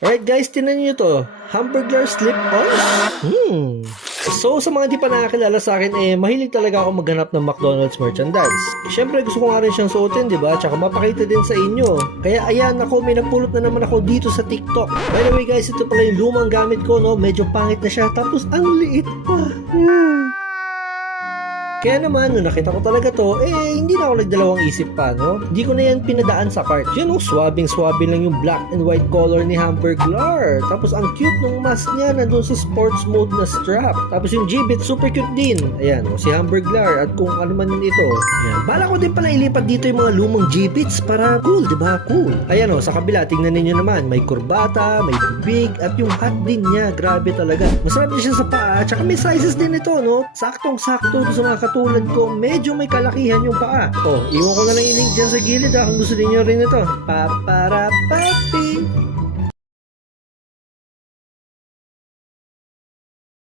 Alright guys, tinan nyo to. Hamburger slip-ons. So sa mga di pa nakakilala sa akin, mahilig talaga ako maghanap ng McDonald's merchandise. Siyempre gusto ko nga rin siyang suotin, di ba? Tsaka mapakita din sa inyo. Kaya ayan ako, may napulot na naman ako dito sa TikTok. By the way guys, ito pala yung lumang gamit ko, no? Medyo pangit na siya, tapos ang liit pa. Kaya naman, nung nakita ko talaga to, hindi na ako nagdalawang isip pa, no? Hindi ko na yan pinadaan sa cart. Yun, swabing-swabe lang yung black and white color ni Hamburglar. Tapos ang cute ng mask niya, nandun sa sports mode na strap. Tapos yung G-Bit, super cute din. Ayan, si Hamburglar at kung ano man yun ito. Ayan. Bala ko din pala ilipat dito yung mga lumang G-Bits para cool, di ba? Cool. Ayan sa kabila, tingnan ninyo naman. May kurbata, may bibig, at yung hat din niya. Grabe talaga. Masarap din siya sa paa, at saka may sizes din ito, no? Saktong-sakto sa mga katulad ko, medyo may kalakihan yung paa. Iwan ko na lang yung link dyan sa gilid kung gusto niyo rin ito. Paparapa!